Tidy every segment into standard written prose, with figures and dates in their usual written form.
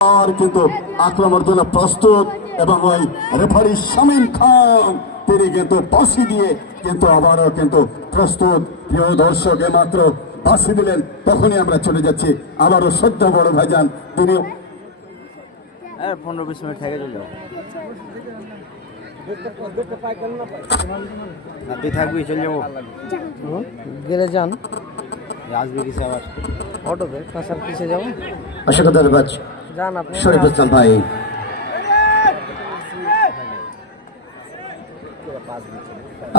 আর কিন্তু আক্রমণের জন্য প্রস্তুত এবং ওই রেফারি শামীম খান তিনি কিন্তু বাঁশি দিয়ে কিন্তু আবারও কিন্তু প্রস্তুত। প্রিয় দর্শক মাত্র বাঁশি দিলেন তখনই আমরা চলে যাচ্ছি আবারও সদ্য বড় ভাইজান তিনি 15-20 মিনিট থেকে চলে যাও। তুই থাকবি চলে যাবো গেলে যান আসবি কিসে আবার অটোতে তাছাড়া কিসে যাবো অসংখ্য ধন্যবাদ যান আপনি শরীফ ইসলাম ভাই।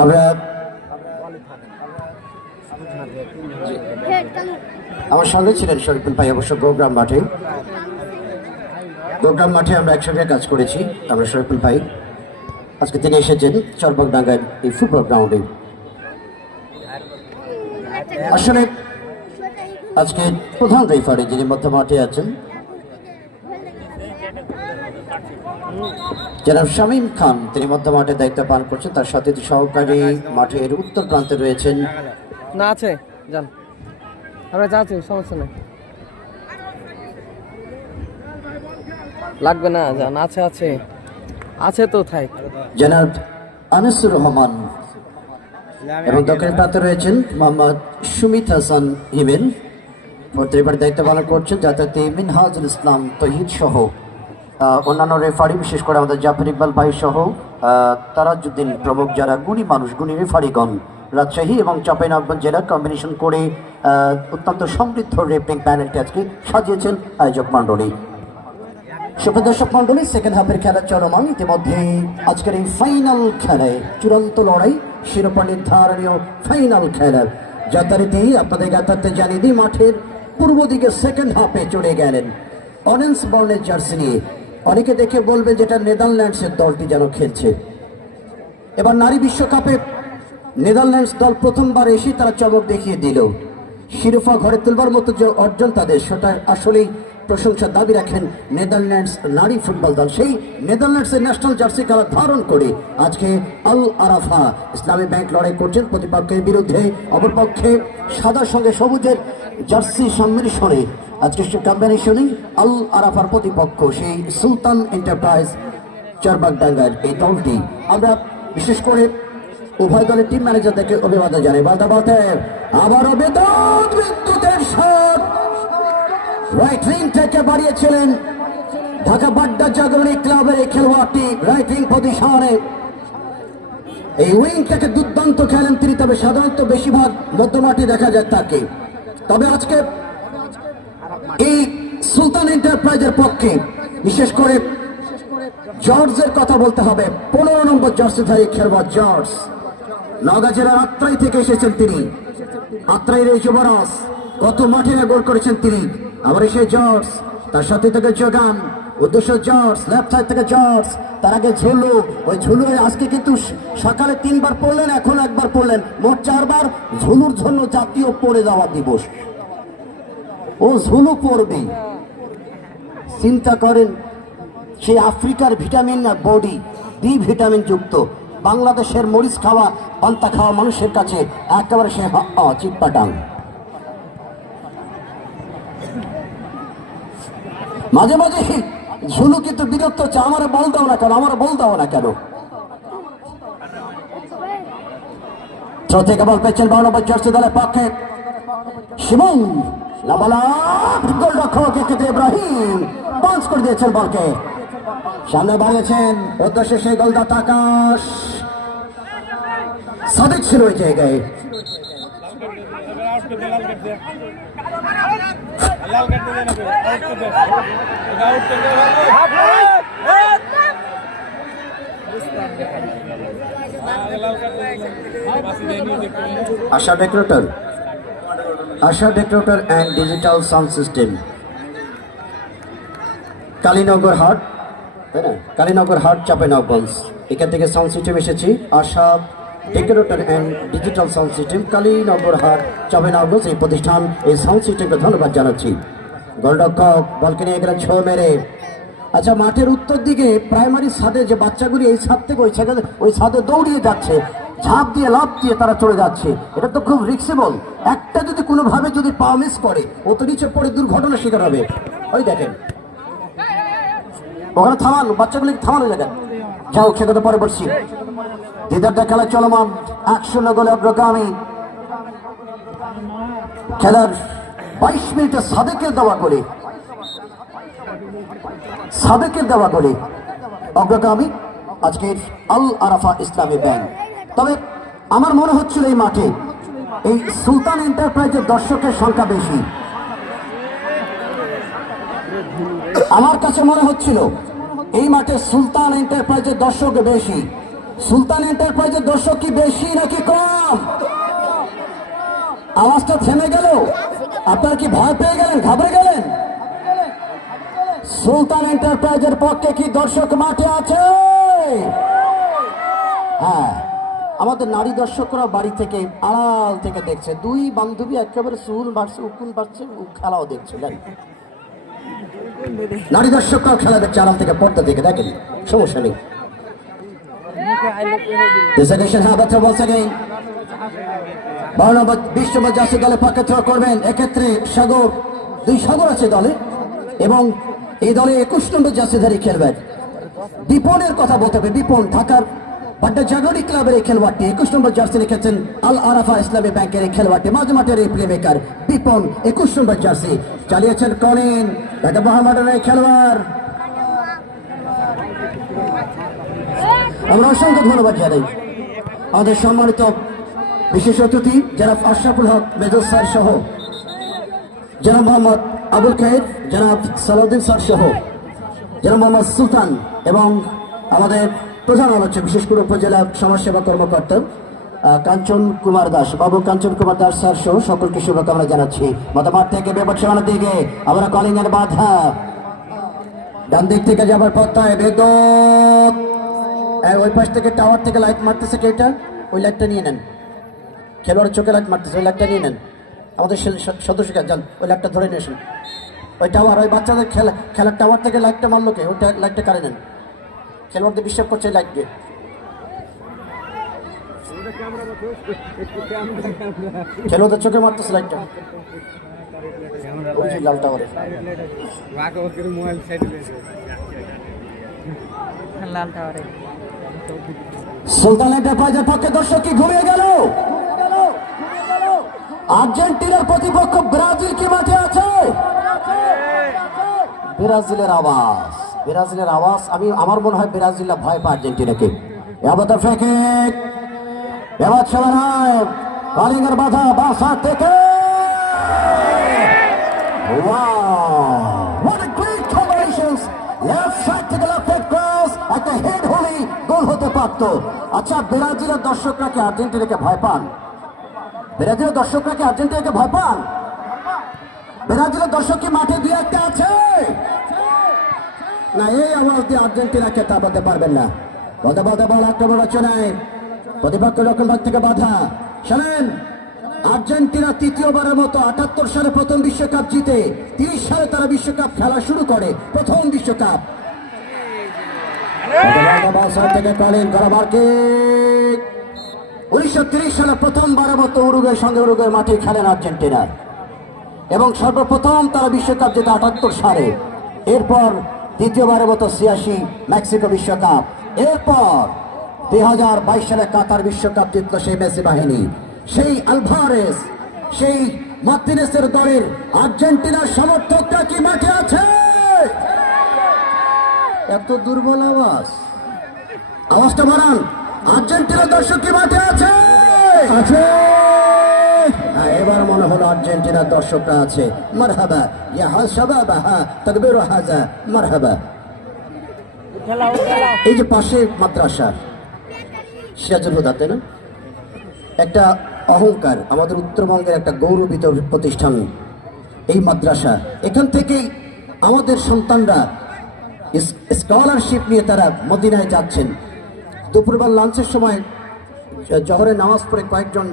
আমরা আমার সঙ্গে ছিলেন শরীফুল ভাই অবশ্য গোগ্রাম মাঠে আমরা একসঙ্গে কাজ করেছি। আমরা শরীফুল ভাই আজকে তিনি এসেছেন চরবকডাঙ্গার এই ফুটবল গ্রাউন্ডে। আসলে আজকে প্রধান রেফারি যিনি মধ্য মাঠে আছেন জনাব শামীম খান তিনি মধ্য মাঠে দায়িত্ব পালন করছেন। তার সাথে সহকারী মাঠের উত্তর প্রান্তে রয়েছেন না আছে যান আমরা যাচ্ছি সমস্যা নেই লাগবে না যান আছে আছে আছে তো থাক জনাব আনিসুর রহমান এবং দক্ষিণ প্রান্তে রয়েছেন মোহাম্মদ সুমিত হাসান হিমেল। প্রতিবার দায়িত্ব পালন করছেন যাতে মিনহাজুল ইসলাম তহিদ সহ অন্যান্য রেফারি বিশেষ করে আমাদের জাফর ইকবাল ভাই সহ তারাজউদ্দিন প্রমুখ যারা গুণী মানুষ গুণী রেফারিগণ রাজশাহী এবং চাঁপাইনবাবগঞ্জ জেলার কম্বিনেশন করে অত্যন্ত সমৃদ্ধ রেফারিং প্যানেলটি আজকে সাজিয়েছেন আয়োজক মণ্ডলী। সুপ্রদর্শক মণ্ডলী সেকেন্ড হাফের খেলা চলমান। ইতিমধ্যে আজকের এই ফাইনাল খেলায় চূড়ান্ত লড়াই শিরোপা নির্ধারণীয় ফাইনাল খেলার যথারীতি আপনাদের জ্ঞাতার্থে জানিয়ে দিই মাঠের পূর্ব দিকে সেকেন্ড হাফে চলে গেলেন অরেঞ্জ বর্ণের জার্সি নিয়ে। অনেকে দেখে বলবেন যেটা নেদারল্যান্ডসের দলটি যেন খেলছে। এবার নারী বিশ্বকাপে নেদারল্যান্ডস দল প্রথমবার এসে তারা চমক দেখিয়ে দিল। শিরোপা ঘরে তুলবার মতো যে অর্জন তাদের সেটা আসলেই প্রশংসার দাবি রাখেন নেদারল্যান্ডস নারী ফুটবল দল। সেই নেদারল্যান্ডসের ন্যাশনাল জার্সি কালার ধারণ করে আজকে আল আরাফা ইসলামী ব্যাংক লড়াই করছেন প্রতিপক্ষের বিরুদ্ধে। অপরপক্ষে সাদার সঙ্গে সবুজের জার্সি সম্মিশ্রণে আজকে কম্বিনেশনে আল আরাফার প্রতিপক্ষ সেই সুলতান এন্টারপ্রাইজ চরবকডাঙ্গার এই দলটি। আমরা বিশেষ করে উভয় দলের টিম ম্যানেজারদেরকে অভিবাদন জানাই। বলতে আবারও বিদ্যুতের শট রাইট উইং থেকে বাড়িয়েছিলেন ঢাকা বাড্ডা জাগরণী ক্লাবের এই খেলোয়াড়টি রাইট উইং পজিশনে। এই উইংটাকে দুর্দান্ত খেলেন তিনি, তবে সাধারণত বেশিরভাগ মধ্যমাঠে দেখা যায় তাকে। তবে আজকে এই সুলতান এন্টারপ্রাইজের পক্ষে বিশেষ করে জর্জের কথা বলতে হবে। 15 নম্বর জার্সিধারী খেলোয়াড় জর্জ নওগাঁ জেলার আত্রাই থেকে এসেছেন তিনি। আত্রাইয়ের এই যুবরাজ কত মাঠে গোল করেছেন তিনি। আবার এসে জর্জ তার সাথে থেকে যোগান উদ্দেশ্য জর্জ লেফট সাইড থেকে জর্জ তার আগে ঝুলু। ওই ঝুলু আজকে কিন্তু সকালে 3 বার পড়লেন এখন একবার পড়লেন মোট 4 বার। ঝুলুর জন্য জাতীয় পড়ে যাওয়া দিবস। ও ঝুলু পড়বে চিন্তা করেন। সেই আফ্রিকার ভিটামিন না বডি বি ভিটামিন যুক্ত বাংলাদেশের মরিচ খাওয়া পান্তা খাওয়া মানুষের কাছে একেবারে সে চিটপাটাং। মাঝে মাঝে ঝুলু কিন্তু বিরক্ত হচ্ছে, আমার বল দাও না কেন, আমার বল দাও না কেন। থেকে বল পেয়েছেন 52 নম্বর জার্সি দলের পক্ষে শিমুল গোলরক্ষক ইব্রাহিম পাঁচ করে দিয়েছেন বলকে সামনে বাড়িয়েছেন। উদ্দেশ্যে সেই গোলদাতা আকাশ সাদেক ছিল ওই জায়গায়। Asha decorator and digital sound system Kalinagar Hat, তাই না? কালীনগর হাট চাঁপাইনবাবগঞ্জ এখান থেকে সাউন্ড সিস্টেম এসেছি। Asha decorator and digital sound system Kalinagar Hat Chapainawabganj এই প্রতিষ্ঠান এই সাউন্ড সিস্টেমকে ধন্যবাদ জানাচ্ছি। গোলরক্ষক বলকে নিয়ে গেলেন ছো মেরে। আচ্ছা, মাঠের উত্তর দিকে প্রাইমারি ছাদে যে বাচ্চাগুলি এই ছাদ থেকে ওই ছাদে দৌড়িয়ে যাচ্ছে, ঝাঁপ দিয়ে লাফ দিয়ে তারা চলে যাচ্ছে। এটা তো খুব রিস্কেবল। একটা যদি কোনোভাবে যদি পা মিস করে ও তো নিচে পড়ে দুর্ঘটনার শিকার হবে। ওই দেখেন ওখানে থামান, বাচ্চাগুলিকে থামানো জায়গা। যাও, খেতে পরে বলছি। দ্বিতীয়টা খেলা চলমান, 1-0 গোলে অগ্রগামী। খেলার 22 মিনিটে সাদেকের দেওয়া গোলে অগ্রগামী আজকের আল আরাফা ইসলামী ব্যাংক। তবে আমার মনে হচ্ছিল এই মাঠে এই সুলতান এন্টারপ্রাইজের দর্শকের সংখ্যা বেশি। আমার কাছে মনে হচ্ছিল এই মাঠে সুলতান এন্টারপ্রাইজের দর্শক বেশি। সুলতান এন্টারপ্রাইজের দর্শক কি বেশি নাকি কম? আওয়াজটা থেমে গেল। আপনারা কি ভয় পেয়ে গেলেন, ঘাবড়ে গেলেন? সুলতান এন্টারপ্রাইজের পক্ষে কি দর্শক মাঠে আছে? হ্যাঁ, আমাদের নারী দর্শকরা বাড়ি থেকে আড়াল থেকে দেখছে। দুই বান্ধবী একেবারে সুল বাড়ছে, উকুন বাড়ছে, খেলাও দেখছে। নারী দর্শকরাও খেলা দেখছে আড়াল থেকে, পর্দা থেকে দেখেন, সমস্যা নেই। নম্বর 20 নম্বর জার্সি দলের পক্ষে থ্রো করবেন এক্ষেত্রে সাগর। 2 সাগর আছে দলে এবং এই দলে 21 নম্বর জার্সিধারী খেলবেন বিপনের কথা বলতে হবে। বিপন ঢাকার বাড্ডা জাগরিক ক্লাবের এই খেলোয়াড়টি 21 নম্বর জার্সি লিখেছেন আল আরাফা ইসলামী ব্যাংকের এই খেলোয়াড়টি, মাঝ মাঠের এই প্লে মেকার বিপন 21 নম্বর জার্সি চালিয়েছেন কলিন। ঢাকা মহামাডার এই খেলোয়াড়। আমরা অসংখ্য ধন্যবাদ জানাই আমাদের সম্মানিত বিশেষ অতিথি জনাব আশরাফুল হক মেজর স্যার সহ, জনাব মোহাম্মদ আবুল খায়ের, জনাব সালাউদ্দিন স্যার সহ, জনাব মোহাম্মদ সুলতান এবং আমাদের প্রধান আলোচক বিশেষ করে উপজেলা সমাজসেবা কর্মকর্তা কাঞ্চন কুমার দাস, বাবু কাঞ্চন কুমার দাস স্যার সহ সকলকে শুভকামনা জানাচ্ছি। মতামত থেকে বিপদসীমানার দিকে আমরা কলিং এর বাধা, ডান দিক থেকে যাবার পথটায় বিদ্যুৎ, ওই পাশ থেকে টাওয়ার থেকে লাইট মারতেছে কেটা, ওই লাইটটা নিয়ে নেন। খেলোয়াড়ের চোখে লাইট মারতেছে, ওই লাইটটা নিয়ে নেন। আমাদের সদস্যকে যান, ওই লাইটটা ধরে নিয়ে আসুন। ওই টাওয়ার, ওই বাচ্চাদের খেলার টাওয়ার থেকে লাইটটা মারলো কে, ওইটা লাইটটা কারে নেন। খেলোয়াড়দের বিশ্বাস করছে লাইট দিয়ে। খেলোয়াড়দের চোখে মারতেছে লাইটটা, ওই যে লাল টাওয়ারে। সুলতান এন্টারপ্রাইজের পক্ষে দর্শক কি ঘুমিয়ে গেল? আর্জেন্টিনার প্রতিপক্ষ ব্রাজিল কি মাঠে আছে? ব্রাজিলের আওয়াজ, আমার মনে হয় ব্রাজিল ভয় পায় আর্জেন্টিনাকে। কলিং এর বাধা বাসা থেকে একটা হেড হলেই গোল হতে পারত। আচ্ছা, ব্রাজিলের দর্শকরা কি আর্জেন্টিনাকে ভয় পান? ব্রাজিলের দর্শকরা কি আর্জেন্টিনাকে ভয় পান? ব্রাজিলের দর্শক কি মাঠে 2-1 আছে না? এই আওয়াজ দিয়ে আর্জেন্টিনাকে তাড়াতে পারবেন না। বল আক্রমণ রচনায় প্রতিপক্ষ রক্ষণভাগ থেকে বাধা। শোনেন, আর্জেন্টিনা তৃতীয়বারের মতো 78 সালে প্রথম বিশ্বকাপ জিতে 30 সালে তারা বিশ্বকাপ খেলা শুরু করে, প্রথম বিশ্বকাপ। 1930 সালে প্রথমবারের মতো উরুগুয়ের সঙ্গে উরুগুয়ের মাঠে খেলেন আর্জেন্টিনা এবং সর্বপ্রথম তারা বিশ্বকাপ জেতে 78 সালে। এরপর দ্বিতীয়বারের মতো 86 মেক্সিকো বিশ্বকাপ। এরপর 2022 সালে কাতার বিশ্বকাপ জিতল সেই মেসি বাহিনী, সেই আলভারেস, সেই মার্টিনেসের দলের আর্জেন্টিনার সমর্থকরা কি মাঠে আছে? এত দুর্বল আওয়াজটা বাড়ান। আর্জেন্টিনার দর্শক কি মাঠে আছে? এবার মনে হলো আর্জেন্টিনার দর্শকরা আছে। মারহাবা ইয়া শাবাবাহা তাকবীরু হাযা মারহাবা। এই যে পাশে মাদ্রাসা সিরাজুল হুদা, তাই না? একটা অহংকার, আমাদের উত্তরবঙ্গের একটা গৌরবিত প্রতিষ্ঠান এই মাদ্রাসা। এখান থেকেই আমাদের সন্তানরা স্কলারশিপ নিয়ে তারা মদিনায় যাচ্ছেন। দুপুরবেলা লাঞ্চের সময় জহরে নামাজ পড়ে কয়েকজন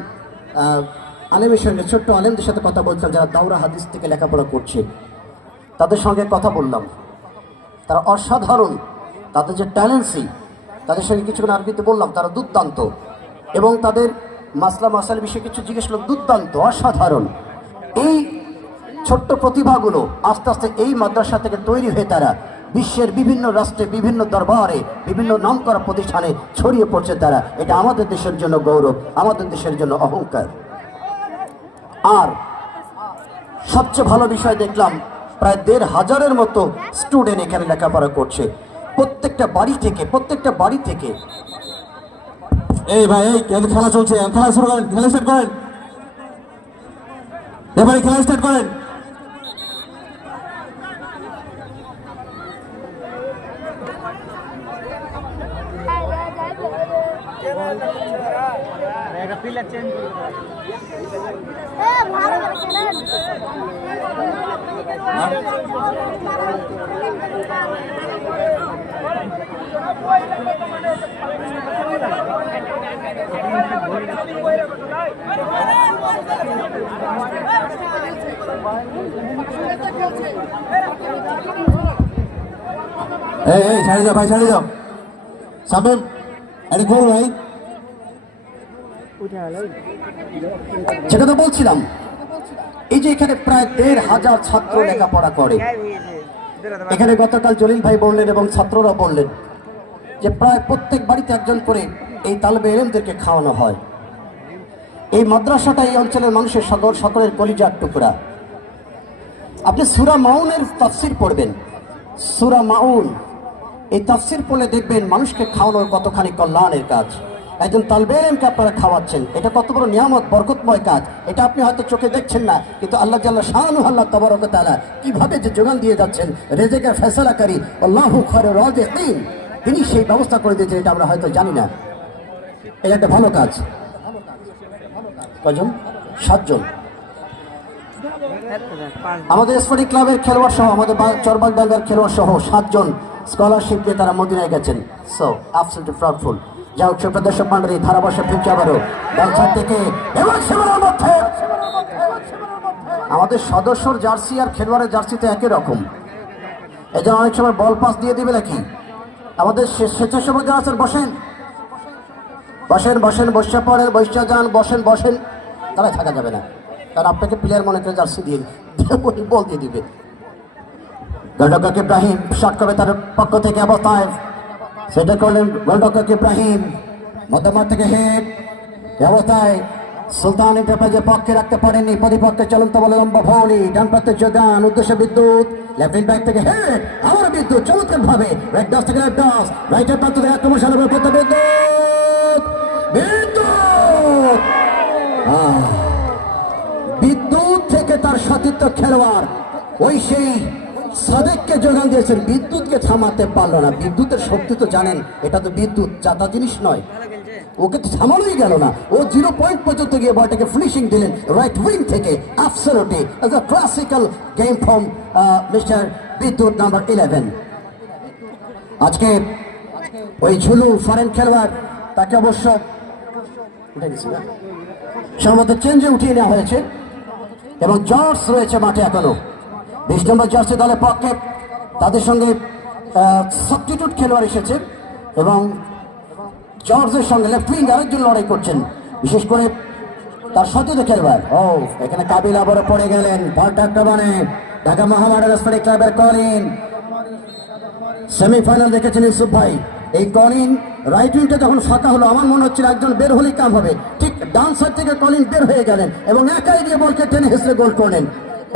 আলেমের সঙ্গে, ছোট্ট আলেমদের সাথে কথা বলছিলাম যারা দাওরা হাদিস থেকে লেখাপড়া করছে। তাদের সঙ্গে কথা বললাম, তারা অসাধারণ, তাদের যে ট্যালেন্সি, তাদের সঙ্গে কিছুক্ষণ আরবিতে বললাম, তারা দুর্দান্ত এবং তাদের মাসলা মাসাল বিষয়ে কিছু জিজ্ঞেস করলাম, দুর্দান্ত, অসাধারণ। এই ছোট্ট প্রতিভাগুলো আস্তে আস্তে এই মাদ্রাসা থেকে তৈরি হয়ে তারা বিশ্বের বিভিন্ন রাষ্ট্রে, বিভিন্ন দরবারে, বিভিন্ন নামকরা প্রতিষ্ঠানে ছড়িয়ে পড়ছে তারা। এটা আমাদের দেশের জন্য গৌরব, আমাদের দেশের জন্য অহংকার। আর সবচেয়ে ভালো বিষয় দেখলাম, প্রায় ১৫০০-এর মতো স্টুডেন্ট এখানে লেখাপড়া করছে। প্রত্যেকটা বাড়ি থেকে এই ভাই, এই খেলা চলছে, খেলা শুরু করেন, খেলা স্টার্ট করেন, এবারে খেলা স্টার্ট করেন। একটা প্লেয়ার চেঞ্জ এই ছাড়ে যাও ভাই, ছাড়ে যাও। সামন এটা গোল ভাই। যেটা তো বলছিলাম, এই যে এখানে প্রায় ১৫০০ ছাত্র লেখাপড়া করে। এখানে গতকাল জলিল ভাই বললেন এবং ছাত্ররা বললেন যে প্রায় প্রত্যেক বাড়িতে একজন করে এই তালেবে ইলমদেরকে খাওয়ানো হয়। এই মাদ্রাসাটা এই অঞ্চলের মানুষের সকলের কলিজার টুকরা। আপনি সূরা মাউনের তাফসীর পড়বেন, সূরা মাউন, এই তাফসীর পড়লে দেখবেন মানুষকে খাওয়ানোর কতখানি কল্যাণের কাজ। একজন তালেবে ইলমকে আপনারা খাওয়াচ্ছেন, এটা কত বড় নিয়ামত, বরকতময় কাজ। এটা আপনি হয়তো চোখে দেখছেন না, কিন্তু আল্লাহ জাল্লা শানুহু আল্লাহ তাবারক ওয়া তাআলা কিভাবে যে যোগান দিয়ে যাচ্ছেন, রিজিকের ফয়সালাকারী আল্লাহু খায়রুর রাযিকিন, তিনি সেই ব্যবস্থা করে দিয়েছেন, এটা আমরা হয়তো জানি না। এটা একটা ভালো কাজ। কয়জন? 7 জন। আমাদের স্পোর্টিং ক্লাবের খেলোয়াড় সহ, আমাদের চরবাগডাঙ্গার খেলোয়াড় সহ 7 জন স্কলারশিপ দিয়ে তারা মদিনায় গেছেন। So absolutely proudful. যা হোক, প্রদর্শক মন্ডলী, ধারাবর্ষ ফিরছে আবারও ডালছাট থেকে এবং সীমানার মধ্যে। আমাদের সদস্যর জার্সি আর খেলোয়াড়ের জার্সি তো একই রকম। এই জন্য অনেক সময় বল পাস দিয়ে দিবে নাকি। আমাদের স্বেচ্ছাসেবক যারা আছেন, বসেন বসেন বসেন, বসে পড়েন, বসে যান, বসেন বসেন। তারা থাকা যাবে না, কারণ আপনাকে প্লেয়ার মনে করে জার্সি দিয়ে বল দিয়ে দিবে। গোলরক্ষক ইব্রাহিম শট করবে তার পক্ষ থেকে, অবস্থায় সেটা করলেন গোলরক্ষক ইব্রাহিম, মধ্যমাঠ থেকে হেড অবস্থায় সুলতান এন্টারপ্রাইজের পক্ষে রাখতে পারেননি, প্রতিপক্ষে চলন্ত বলে লম্বা ভৌলি, ডান প্রান্তে যোগান, উদ্দেশ্যে বিদ্যুৎ, লেফট ব্যাক থেকে হেড, আবার বিদ্যুৎ চমৎকার ভাবে রাইট ডাস থেকে লেফট ডাস, রাইটের প্রান্ত থেকে আক্রমণ সারাবে করতে বিদ্যুৎ, বিদ্যুৎ বিদ্যুৎ থেকে তার সতীর্থ খেলোয়াড় ওই সেই সাদেককে যোগান দিয়েছেন, বিদ্যুৎকে থামাতে পারলো না। বিদ্যুতের শক্তি তো জানেন, এটা তো বিদ্যুৎ জাতা জিনিস নয়, ওকে তো থামানোই গেল না। ও 0 পয়েন্ট পর্যন্ত গিয়ে বলটাকে ফিনিশিং দিলেন রাইট উইং থেকে। Absolutely as a classical game from mister বিদ্যুৎ নাম্বার 11। আজকে ওই ঝুলু ফরেন খেলোয়াড়, তাকে অবশ্য সম্ভবত চেঞ্জে উঠিয়ে নেওয়া হয়েছে এবং জর্জ রয়েছে মাঠে এখনো। 20 নম্বর জার্সি দলের পক্ষে তাদের সঙ্গে সাবস্টিটিউট খেলোয়াড় এসেছে এবং জর্জের সঙ্গে লেফট উইং আরেকজন লড়াই করছেন, বিশেষ করে তার সতীর্থ খেলোয়াড়। এখানে কাবিল আবারও পড়ে গেলেন, পাল্টা আক্রমণে ঢাকা মহামেডান স্পোর্টিং ক্লাবের কলিন। সেমিফাইনাল দেখেছেন ইউসুফ ভাই, এই কলিন রাইট উইংটা যখন ফাঁকা হলো, আমার মনে হচ্ছিল একজন বের হলেই কাম হবে। ঠিক ডান সাইড থেকে কলিন বের হয়ে গেলেন এবং একাই দিয়ে বলকে টেনে হেসড়ে গোল করলেন।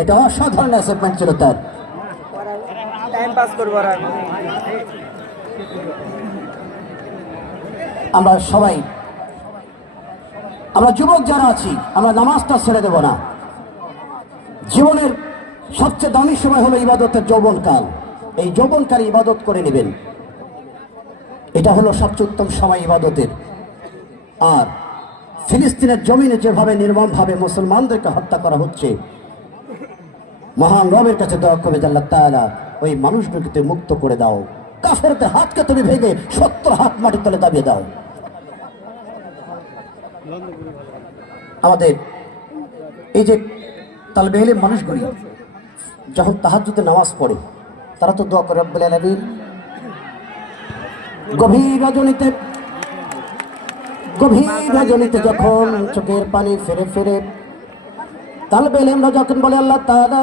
এটা অসাধারণ অ্যাচিভমেন্ট ছিল তার। টাইম পাস করবো। আমরা সবাই, আমরা যুবক যারা আছি, আমরা নামাজটা ছেড়ে দেব না। জীবনের সবচেয়ে দামি সময় হলো ইবাদতের যৌবনকাল। এই যৌবনকালে ইবাদত করে নেবেন, এটা হলো সবচেয়ে উত্তম সময় ইবাদতের। আর ফিলিস্তিনের জমিনে যেভাবে নির্মমভাবে মুসলমানদেরকে হত্যা করা হচ্ছে, মহান রবের কাছে দোয়া করবে, আল্লাহ তাআলা ওই মানুষগুলোকে মুক্ত করে দাও। কাফেরদের হাতকে তুমি ভেঙে 70 হাত মাটির তলে দাবিয়ে দাও। আমাদের এই যে তালেবে ইলম মানুষগুলি যখন তাহাজ্জুদে নামাজ পড়ে, তারা তো দোয়া করে রব্বুল আলামিন, গভীর রজনীতে যখন চোখের পানি ফেরে ফেরে তালেবে ইলমরা যখন বলে, আল্লাহ তাআলা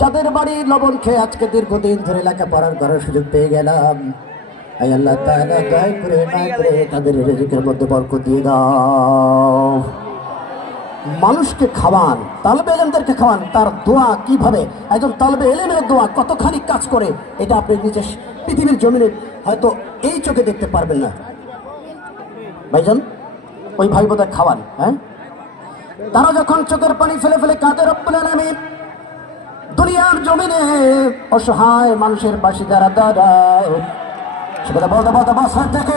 যাদের বাড়ি লবণ খেয়ে আজকে দীর্ঘদিন ধরে লেখাপড়ার করার সুযোগ পেয়ে গেলাম, আয় আল্লাহ তাআলা দয়া করে মায়া করে তাদের রিজিকের মধ্যে বরকত দিয়ে দাও। মানুষকে খাওয়ান, তালেবে এলেমদেরকে খাওয়ান, তার দোয়া কিভাবে, একজন তালেবে এলেমের দোয়া কতখানি কাজ করে এটা আপনি নিজের পৃথিবীর জমিনে হয়তো এই চোখে দেখতে পারবেন না। ভাইজান ওই ভাই বোধহয় খাওয়ান, হ্যাঁ, তারা যখন চোখের পানি ফেলে ফেলে কাঁদে রব্বুল আলামিন, দুনিয়ার জমিনে অসহায় মানুষের পাশে যারা দাঁড়ায়, সেটা বলতে বলতে বছর থেকে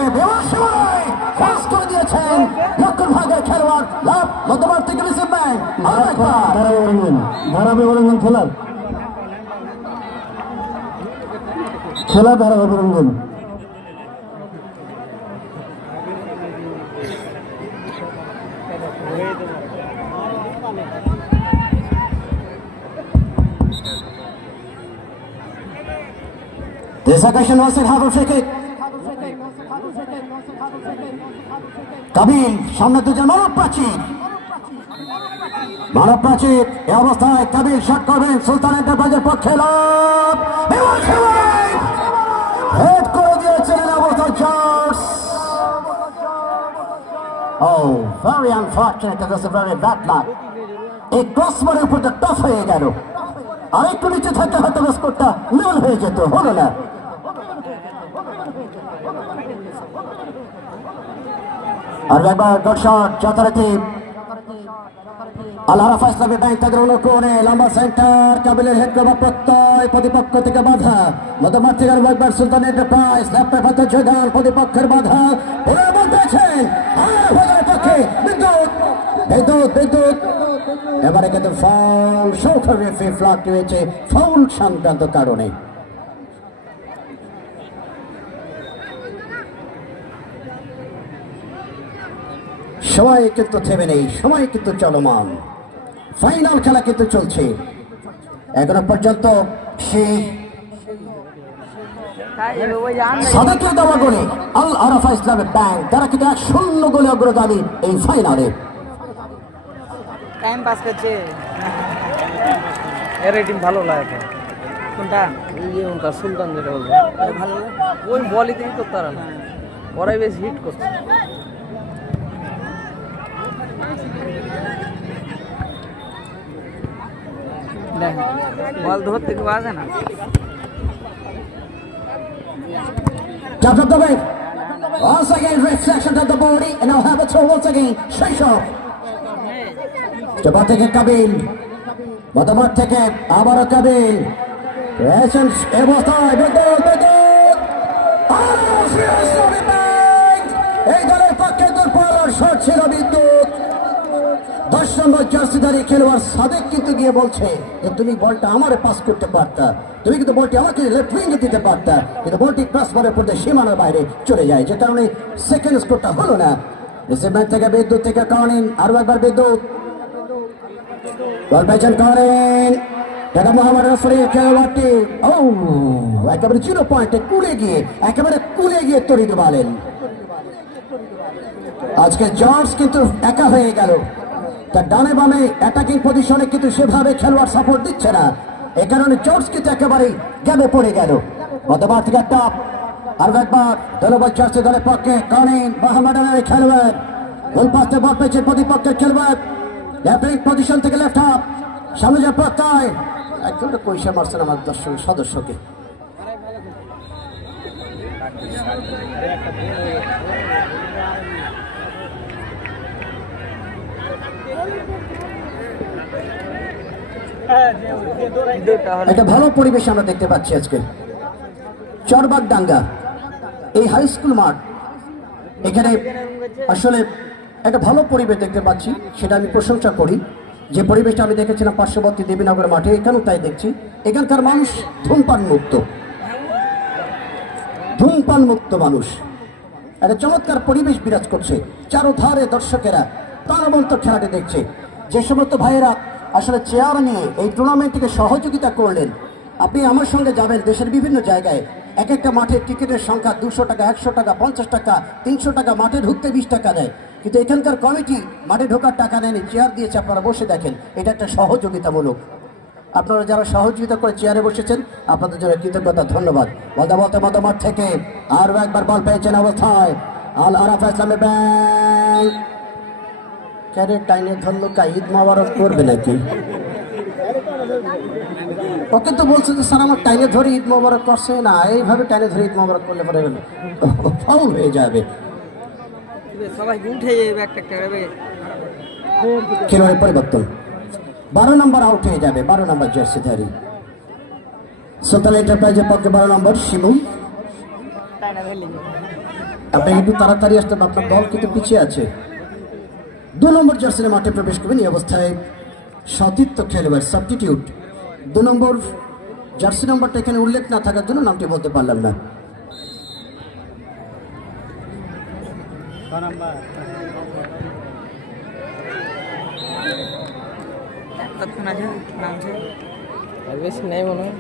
খরচ করে দিয়েছেন লক্ষণ ভাগের খেলোয়াড় লাভ মধ্যবর্তী রিজার্ভ ব্যাংক। ধারাবে বলবেন খেলার খেলা ধারাবে বলবেন। This occasion was in Harvard free kick. Kabil সামনে দুজন মানব প্রাচীর এই অবস্থায় কাবিল শট করবেন সুলতান এন্টারপ্রাইজের পক্ষে, হেড করে দিয়েছেন অবস্থা George. Oh, very unfortunate, this is very bad luck. এই ক্রসবারের উপর টফ হয়ে গেল, আরেকটু নিচে থাকতে হয়তো স্কোরটা লেভেল হয়ে যেত, হলো না। আর একবার গুড শট যথারীতি আল আরাফা ইসলামী ব্যাংক তাদের অনুকরণে লম্বা সেন্টার, কাবিলের হেড করবার প্রত্যয়, প্রতিপক্ষ থেকে বাধা, মধ্যমার্থিকার একবার সুলতান এন্টারপ্রাইজ লেফটের পথে জয়দান, প্রতিপক্ষের বাধা পক্ষে বিদ্যুৎ বিদ্যুৎ বিদ্যুৎ। এবারে কিন্তু ফাউল সৌখরে ফ্ল্যাট রয়েছে ফাউল সংক্রান্ত কারণে। সময় কিন্তু থেমে নেই, সময় কিন্তু চলমান, ফাইনাল খেলা কিন্তু চলছে এখনো পর্যন্ত। সেই সাদাকে দেওয়া গোলে আল আরাফা ইসলামী ব্যাংক তারা কিন্তু 1-0 গোলে অগ্রগামী এই ফাইনালে। টাইম পাস করছে, এর টিম ভালো লাগে কোনটা, এই যে ওনকার সুলতান যেটা বলবে ভালো লাগে ওই বলই তিনি করতে পারে না, ওরাই বেশ হিট করছে। বল ধরতে কেউ আসে না। Top of the wing. Once again, reflection of the body, and now have a throw once again. Shayshaw. Jabbar থেকে কাবিল, মধ্যমাঠ থেকে আবারও কাবিল। পেশেন্স অবস্থায় বিদ্যুৎ বিদ্যুৎ। এই দলের পক্ষে দুর্বল শট ছিল বিদ্যুৎ। 10 নম্বর জার্সিধারী খেলোয়াড় সাদেক কিন্তু গিয়ে বলছে যে তুমি বলটা আমারে পাস করতে পারতা, তুমি কিন্তু বলটি আমাকে লেফট উইঙ্গে দিতে পারতা, কিন্তু বলটি ক্রস বারের পড়তে সীমানার বাইরে চলে যায়, যে কারণে সেকেন্ড স্কোরটা হলো না। রিসিভমেন্ট থেকে বিদ্যুৎ থেকে কর্নিন, আরো একবার বিদ্যুৎ বল পেয়েছেন কর্নিন, ঢাকা মোহাম্মদ রাসুলের খেলোয়াড়টি একেবারে 0 পয়েন্টে একেবারে কুলে গিয়ে তড়িয়ে মারেন। আজকে জর্জ কিন্তু একা হয়ে গেল, তার ডানে বামে অ্যাটাকিং পজিশনে কিন্তু সেভাবে খেলোয়াড় সাপোর্ট দিচ্ছে না, এ কারণে জর্জ কিন্তু একেবারে গ্যাপে পড়ে গেল। মধ্যমাঠ থেকে টপ আর একবার দলবল জার্সি দলের পক্ষে কর্নিন মোহাম্মদানের খেলোয়াড়, গোল পাশে বল পেয়েছেন প্রতিপক্ষের খেলোয়াড়, লেফট পজিশন থেকে লেফট হাফ সামনে যে প্রত্যয় একজনটা পয়সা মারছেন আমার দর্শক সদস্যকে। একটা ভালো পরিবেশ আমরা দেখতে পাচ্ছি আজকে চরবাগডাঙ্গা এই হাই স্কুল মাঠ, এখানে আসলে একটা ভালো পরিবেশ দেখতে পাচ্ছি, সেটা আমি প্রশংসা করি। যে পরিবেশটা আমি দেখেছিলাম পার্শ্ববর্তী দেবীনগর মাঠে, এখানেও তাই দেখছি। এখানকার মানুষ ধূমপান মুক্ত মানুষ, একটা চমৎকার পরিবেশ বিরাজ করছে, চারোধারে দর্শকেরা প্রাণবন্ত খেলাটি দেখছে। যে সমস্ত ভাইয়েরা আসলে চেয়ার নিয়ে এই টুর্নামেন্টটিকে সহযোগিতা করলেন, আপনি আমার সঙ্গে যাবেন দেশের বিভিন্ন জায়গায়, এক একটা মাঠে টিকিটের সংখ্যা 200 টাকা, 100 টাকা, 50 টাকা, 300 টাকা, মাঠে ঢুকতে 20 টাকা দেয়, কিন্তু এখানকার কমিটি মাঠে ঢোকার টাকা নেয়নি, চেয়ার দিয়েছে, আপনারা বসে দেখেন, এটা একটা সহযোগিতামূলক। আপনারা যারা সহযোগিতা করে চেয়ারে বসেছেন আপনাদের জন্য কৃতজ্ঞতা, ধন্যবাদ। বলতে বলতে মতামত থেকে আরও একবার বল পেয়েছেন অবস্থায় আল আরাফা ইসলামী ব্যাংক। ক্যারেট টাইনে ধরলো কা ঈদ মোবারক করবে নাকি? ওকে তো বলছে যে স্যার আমার টাইনে ধরে ঈদ মোবারক করছে না, এইভাবে টাইনে ধরে ঈদ মোবারক করলে পরে ফাউল হয়ে যাবে। সবাই উঠে একটা খেলোয়াড়ের পরিবর্তন, 12 নম্বর আউট হয়ে যাবে, 12 নম্বর জার্সিধারী সুলতান এন্টারপ্রাইজের পক্ষে 12 নম্বর শিবু। আপনি একটু তাড়াতাড়ি আসতে হবে, আপনার দল কিন্তু পিছিয়ে আছে। 2 নম্বর জার্সির মাঠে প্রবেশ করবেন এই অবস্থায় সতীর্থ খেলোয়াড় সাবস্টিটিউট। 2 নম্বর জার্সি নম্বরটা এখানে উল্লেখ না থাকার জন্য নামটি বলতে পারলাম না। আর বেশি নেই মনে হয়।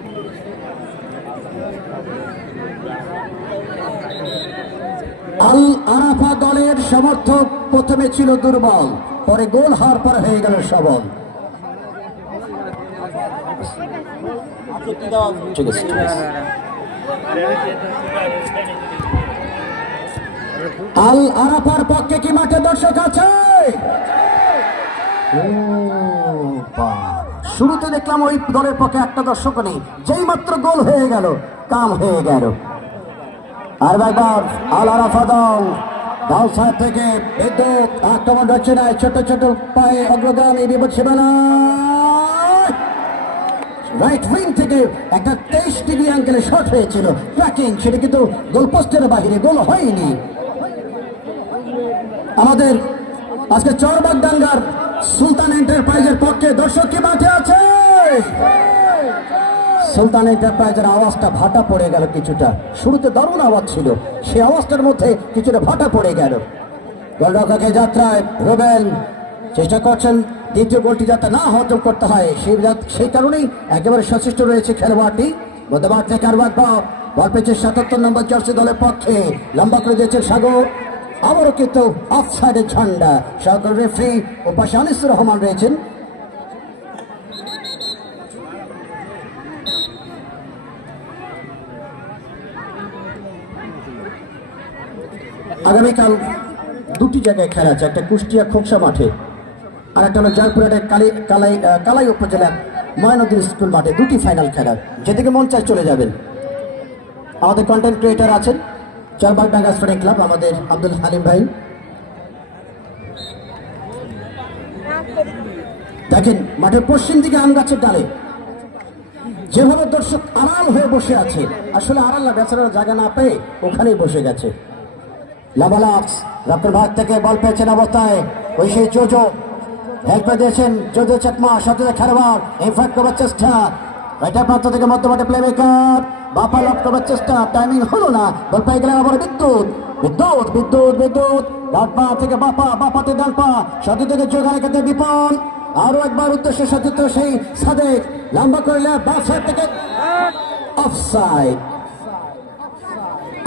আল আরাফা দলের সমর্থক প্রথমে ছিল দুর্বল, পরে গোল হওয়ার পর হয়ে গেল সবল। ঠিক আছে, ঠিক আছে। আল আরাফার পক্ষে কি মাঠে দর্শক আছে? শুরুতে দেখলাম ওই দলের পক্ষে একটা দর্শক নেই, যেই মাত্র গোল হয়ে গেল কাম হয়ে গেল। আর একবার আল আরাফা দল ডান সাইড থেকে বিদ্যুৎ আক্রমণ হচ্ছে না, ছোট ছোট পায়ে অগ্রগামী বিপদ সীমানা রাইট উইং থেকে একটা 23 ডিগ্রি অ্যাঙ্গেলে শট হয়েছিল ট্র্যাকিং, সেটা কিন্তু গোলপোস্টের বাহিরে, গোল হয়নি। আমাদের আজকে চরবাগডাঙ্গার সুলতান এন্টারপ্রাইজের পক্ষে দর্শক কি মাঠে আছে? সুলতান এন্টারপ্রাইজের আওয়াজটা ভাটা পড়ে গেল কিছুটা, শুরুতে দারুণ আওয়াজ ছিল, সেই আওয়াজটার মধ্যে কিছুটা ভাটা পড়ে গেল। গোলরক্ষকের যাত্রায় রুবেল চেষ্টা করছেন দ্বিতীয় গোলটি যাতে না হজম করতে হয়, সেই কারণেই একেবারে সচেষ্ট রয়েছে খেলোয়াড়টি। মধ্যমাঠ থেকে আরও একবার বল পেয়েছে 77 নম্বর জার্সি দলের পক্ষে, লম্বা করে দিয়েছে সাগর। আবারও কিন্তু অফসাইডের ঝান্ডা, সহকারী রেফারি ও পাশে আনিসুর রহমান রয়েছেন। আগামীকাল দুটি জায়গায় খেলা আছে, একটা কুষ্টিয়া খোকসা মাঠে আর একটা হলো জয়পুরহাটের কালাই উপজেলার ময়নউদ্দিন স্কুল মাঠে। দুটি ফাইনাল খেলা, যেদিকে মন চায় চলে যাবেন। আমাদের কন্টেন্ট ক্রিয়েটার আছেন চরবাগডাঙ্গা স্পোর্টিং ক্লাব, আমাদের আব্দুল হালিম ভাই। দেখেন মাঠের পশ্চিম দিকে আম গাছের ডালে যেভাবে দর্শক আড়াল হয়ে বসে আছে, আসলে আড়াল না, বেচারার জায়গা না পেয়ে ওখানেই বসে গেছে। লাভালাক্স রক্ষণ ভাগ থেকে বল পেয়েছেন অবস্থায় ওই সেই জোজো হেল্প দিয়েছেন, জোজো চাকমা সাথে খেলোয়াড় ইনফ্যাক্ট করার চেষ্টা, রাইটার প্রান্ত থেকে মধ্যমাঠে প্লেমেকার বাপা লক করার চেষ্টা, টাইমিং হলো না, বল পেয়ে গেলেন আবার বিদ্যুৎ বিদ্যুৎ বিদ্যুৎ বিদ্যুৎ বাপা থেকে বাপাতে ডান পা সাথে থেকে যোগানে খেতে বিপন। আরো একবার উদ্দেশ্য সতীর্থ সেই সাদেক লম্বা করলে বাপ সাইড থেকে অফসাইড।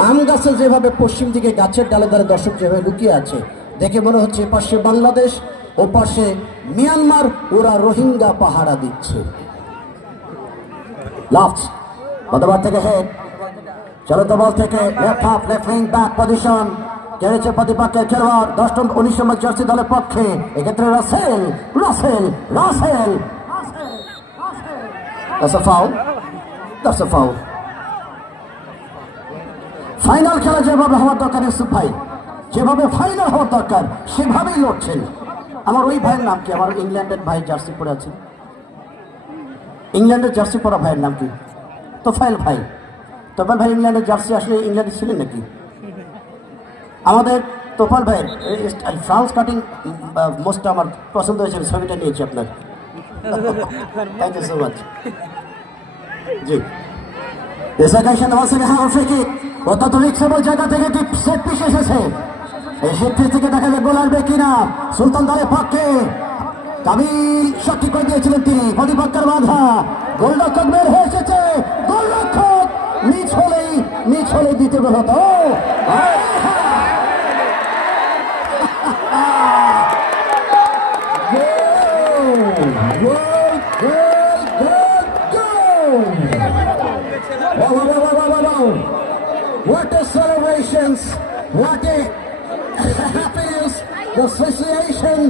আম গাছে যেভাবে পশ্চিম দিকে গাছের ডালে ডালে দর্শক যেভাবে লুকিয়ে আছে, দেখে মনে হচ্ছে পাশে বাংলাদেশ ও পাশে মিয়ানমার, ওরা রোহিঙ্গা পাহারা দিচ্ছে। লাফট মধ্যমাঠ থেকে হেড, চলন্ত বল থেকে left half left wing back position কেড়েছে প্রতিপক্ষের খেলোয়াড় 19 নম্বর জার্সি দলের পক্ষে, এক্ষেত্রে Russell Russell Russell that's a foul. Final খেলা যেভাবে হওয়ার দরকার ইউসুফ ভাই, যেভাবে ফাইনাল হওয়ার দরকার সেভাবেই লড়ছেন। আমার ওই ভাইয়ের নাম কি? আমার ইংল্যান্ডের ভাই জার্সি পরে আছে, ইংল্যান্ডের জার্সি পরা ভাইয়ের নাম কি? তোফায়েল ভাই। তোফায়েল ভাই ইংল্যান্ডের জার্সি আসলে ইংল্যান্ডে ছিলেন নাকি? আমাদের তোফায়েল ভাইয়ের ফ্রান্স কাটিং মোস্ট আমার পছন্দ হয়েছে, ছবিটা নিয়েছি আপনার। Thank you so much. জি দেশাকাশন হাসিনে হাফিকি অত্যাধুনিক সবল জায়গা থেকে কি সেট পিস এসেছে, এই সেট পিস থেকে দেখা যায় গোল আসবে কিনা। সুলতান দলের পক্ষে কামিল সঠিক করে দিয়েছিলেন তিনি, প্রতিপক্ষের বাধা, গোলরক্ষক বের হয়ে এসেছে, গোলরক্ষক নিচ হলেই দ্বিতীয় গোল হতো। What a celebrations! What a happiness! The association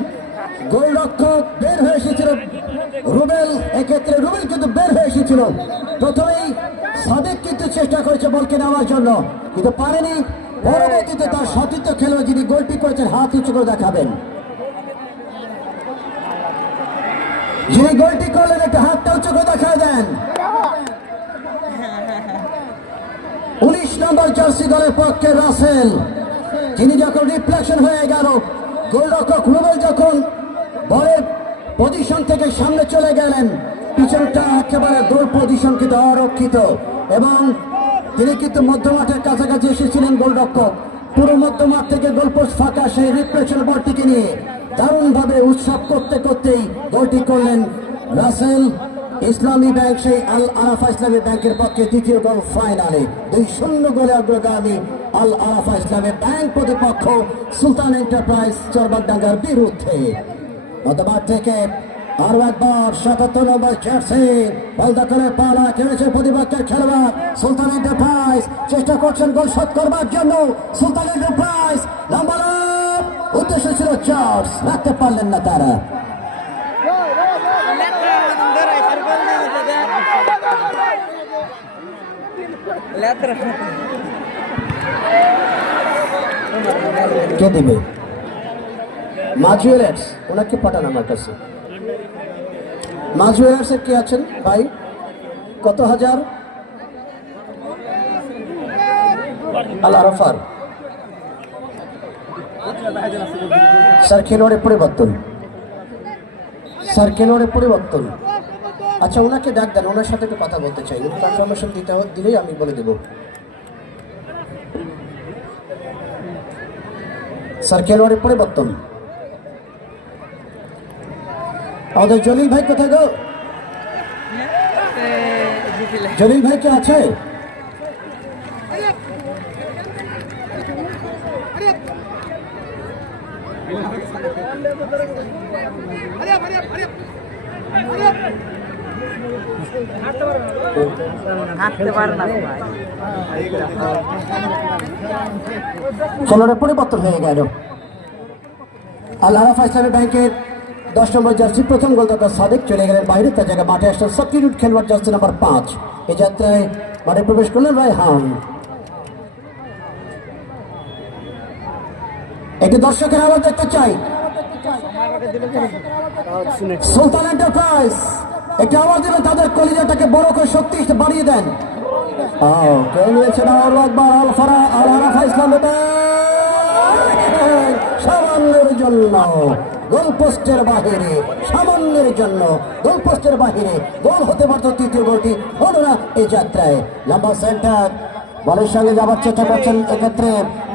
গোলরক্ষক বের হয়ে এসেছিল রুবেল, এক্ষেত্রে রুবেল কিন্তু বের হয়ে এসেছিল। প্রথমেই সাদেক কিন্তু চেষ্টা করেছে বলকে নেওয়ার জন্য, কিন্তু পারেনি। পরবর্তীতে তার সতীর্থ খেলোয়াড় যিনি গোলটি করেছেন হাত উঁচু করে দেখাবেন। যিনি গোলটি করলেন একটা হাতটা উঁচু করে দেখা দেন। 19 নম্বর জার্সি দলের পক্ষে রাসেল, তিনি যখন রিফ্লেকশন হয়ে গেল, গোলরক্ষক রুবেল যখন বলের পজিশন থেকে সামনে চলে গেলেন, পিছনটা একেবারে গোল পজিশন কিন্তু অরক্ষিত, এবং তিনি কিন্তু মধ্যমাঠের কাছাকাছি এসেছিলেন। গোলরক্ষক পুরো মধ্যমাঠ থেকে গোলপোস্ট ফাঁকা সেই রিফ্লেকশন বলটিকে নিয়ে দারুণভাবে উৎসব করতে করতেই গোলটি করলেন রাসেল। ইসলামী ব্যাংক সেই আল আরাফা ইসলামী ব্যাংকের পক্ষে দ্বিতীয় গোল ফাইনালে 2-0 গোলে অগ্রগামী আল আরাফা ইসলামী ব্যাংক প্রতিপক্ষ সুলতান এন্টারপ্রাইজ চরবাগডাঙ্গার বিরুদ্ধে। মধ্যমাঠ থেকে আরো একবার 77 নম্বর জার্সি বল দখলের পালা খেলেছে প্রতিপক্ষের খেলোয়াড় সুলতান এন্টারপ্রাইজ, চেষ্টা করছেন গোল শোধ করবার জন্য সুলতান এন্টারপ্রাইজ। লম্বা উদ্দেশ্য ছিল চার্জ, রাখতে পারলেন না তারা। কে দিবে? মাজুয়েলার্স, ওনাকে পাঠান আমার কাছে। মাজুয়েলার্স এর কে আছেন ভাই? কত হাজার? আল আরাফার স্যার খেলোয়াড়ের পরিবর্তন, স্যার খেলোয়াড়ের পরিবর্তন। আচ্ছা ওনাকে ডাক দেন, ওনার সাথে একটু কথা বলতে চাই, কনফার্মেশন দিলেই আমি বলে দেব। স্যার খেলোয়াড়ের পরিবর্তন। আমাদের জলিল ভাই কোথায় গো? জলিল ভাই কে আছে? খেলোয়াড়ের পরিবর্তন হয়ে গেল। আল আরাফা ইসলামী ব্যাংকের 10 নম্বর জার্সি প্রথম গোলদাতা সাদেক চলে গেলেন বাইরে, তার জায়গায় মাঠে আসলেন সাবস্টিটিউট খেলোয়াড় জার্সি নাম্বার 5। এই যাত্রায় মাঠে প্রবেশ করলেন রায়হান। একটি দর্শকের আওয়াজ দেখতে চাই। সুলতান এন্টারপ্রাইজ একটি আওয়াজ দিলে তাদের কলিজাটাকে বড় করে শক্তি বাড়িয়ে দেন। সামান্যের জন্য গোলপোস্টের বাহিরে, সামান্যের জন্য গোলপোস্টের বাহিরে গোল হতে পারত। তৃতীয় গোলটি হল না এই যাত্রায়। লম্বা সেন্টার বলের সঙ্গে যাবার চেষ্টা করছেন, এক্ষেত্রে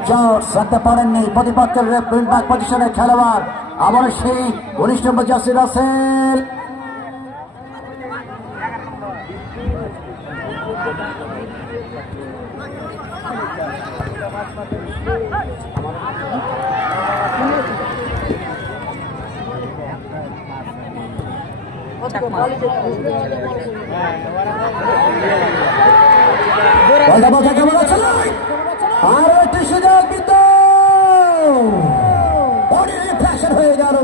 জর্জ রাখতে পারেননি প্রতিপক্ষের ব্যাক পজিশনের খেলোয়াড়। আবার সেই 19 নম্বর জার্সি রাসেল। আর একটি সুযোগ হয়ে গেল।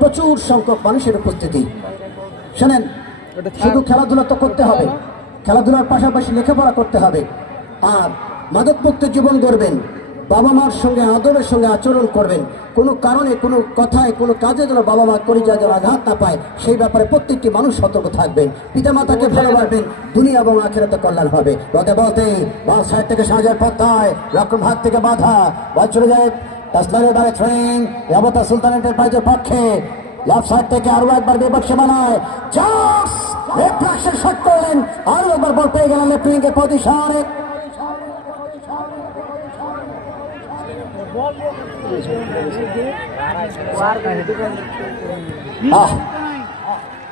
প্রচুর সংখ্যক মানুষের উপস্থিতি। শোনেন, শুধু খেলাধুলা তো করতে হবে, খেলাধুলার পাশাপাশি লেখাপড়া করতে হবে, আর মাদকমুক্ত জীবন গড়বেন। বাবা মার সঙ্গে আদরের সঙ্গে আচরণ করবেন। কোনো কারণে, কোনো কথায়, কোনো কাজে যেন বাবা মা কলিজা যেন আঘাত না পায়, সেই ব্যাপারে প্রত্যেকটি মানুষ সতর্ক থাকবেন। পিতামাতাকে ভালোবাসবেন, দুনিয়া এবং আখিরাতে কল্যাণ হবে। বলতে বলতে বাঁ সাইড থেকে সাহায্যের পথটায় রকম হাত থেকে বাধা বল চলে যায় তাসলারের বারে থ্রোয়িং রাবতা সুলতান এন্টারপ্রাইজের পক্ষে। লেফট সাইড থেকে আরো একবার বিপক্ষে বানায় জস রিফ্লেকশন শট করলেন, আরো একবার বল পেয়ে গেলেন লেফট উইং এর পজিশনে।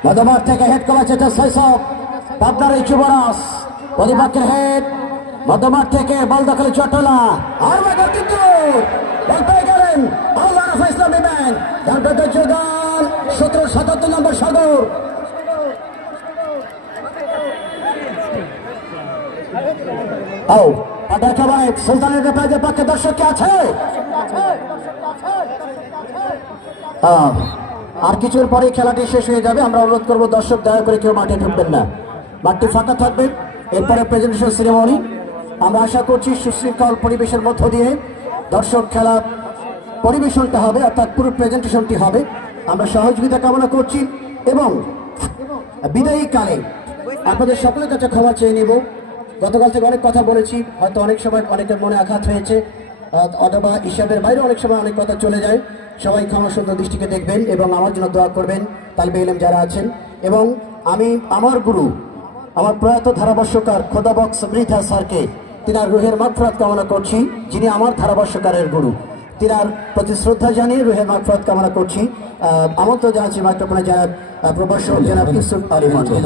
মধ্যমাঠ থেকে হেড করেছে শৈশব পাবনার এই যুবরাজ, প্রতিপক্ষের হেড মধ্যমাঠ থেকে বল দখলে চটলা, আর বল পেয়ে গেলেন আল আরাফা ইসলামী ব্যাংক। 17-77 নম্বর সুন্দর। আও দেখাবাই সুলতানের ব্যাপারে পক্ষে দর্শক কি আছে? আর কিছুর পরে খেলাটি শেষ হয়ে যাবে। আমরা অনুরোধ করবো দর্শক দয়া করে কেউ মাঠে ঢুকবেন না, মাঠটি ফাঁকা থাকবে। এরপরে প্রেজেন্টেশন সেরেমনি। আমরা আশা করছি সুশৃঙ্খল পরিবেশের মধ্য দিয়ে দর্শক খেলা পরিবেশনটা হবে, অর্থাৎ পুরো প্রেজেন্টেশনটি হবে। আমরা সহযোগিতা কামনা করছি এবং বিদায়ী কালে আপনাদের সকলের কাছে ক্ষমা চেয়ে নেব। গতকাল থেকে অনেক কথা বলেছি, হয়তো অনেক সময় অনেকের মনে আঘাত হয়েছে, অথবা হিসাবের বাইরে অনেক সময় অনেক কথা চলে যায়। সবাই ক্ষমা সুন্দর দৃষ্টিকে দেখবেন এবং আমার জন্য দোয়া করবেন, তালবে ইলম যারা আছেন। এবং আমি আমার গুরু, আমার প্রয়াত ধারাভাষ্যকার খোদাবক্স মৃধা স্যারকে তিনার রুহের মাগফিরাত কামনা করছি, যিনি আমার ধারাভাষ্যকারের গুরু। তিনার প্রতি শ্রদ্ধা জানিয়ে রুহের মাগফিরাত কামনা করছি। আমন্ত্রণ জানাচ্ছি মাইক্রোফোনে জনাব প্রভাষক জনাব ইউসুফ আলী মন্ডল।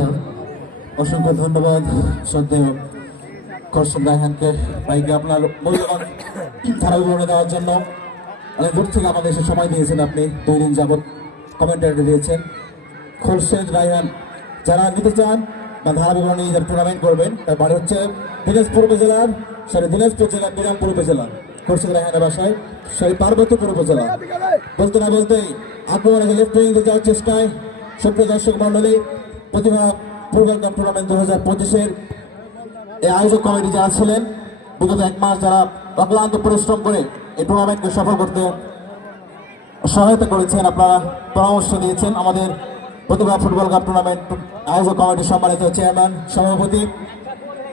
অসংখ্য ধন্যবাদ শ্রদ্ধেয় খোরশেদ রায়হানকে ভাইকে আপনার মূল্যবান ধারা বিবরণী দেওয়ার জন্য। অনেক দূর থেকে আমাদের এসে সময় দিয়েছেন, আপনি 2 দিন যাবৎ কমেন্টারি দিয়েছেন। খোরশেদ রায়হান যারা নিতে চান বা ধারা বিবরণী যারা টুর্নামেন্ট করবেন, তার বাড়ি হচ্ছে দিনাজপুর উপজেলার দিনাজপুর জেলার বিরামপুর উপজেলা। খোরশেদ রায়হানের বাসায় পার্বতীপুর উপজেলা। বলতে না বলতেই আক্রমণে লেফট উইংতে যাওয়ার চেষ্টায় সুপ্রিয় দর্শক মন্ডলী, প্রতিভা ফুটবল কাপ টুর্নামেন্ট 2025-এর এই আয়োজক কমিটি যারা ছিলেন, বিগত 1 মাস যারা অক্লান্ত পরিশ্রম করে এই টুর্নামেন্টকে সফল করতে সহায়তা করেছেন, আপনারা পরামর্শ দিয়েছেন। আমাদের প্রতিভা ফুটবল কাপ টুর্নামেন্ট আয়োজক কমিটির সম্মানিত চেয়ারম্যান সভাপতি,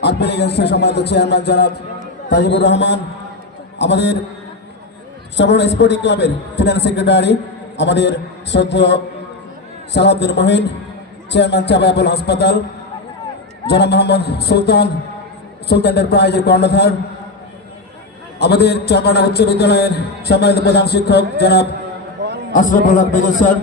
আরপি লিগেন্সের সম্মানিত চেয়ারম্যান জনাব তাজিবুর রহমান, আমাদের সবরণ স্পোর্টিং ক্লাবের ফিনান্স সেক্রেটারি আমাদের শ্রদ্ধেয় সালাউদ্দিন মহিন, চেয়ারম্যান চাঁপাইনবাবগঞ্জ হাসপাতাল, জনাব মোহাম্মদ সুলতান এন্টারপ্রাইজের কর্ণধার, আমাদের চরমানা উচ্চ বিদ্যালয়ের সম্মানিত প্রধান শিক্ষক জনাব আশরাফুল হক বেগম স্যার,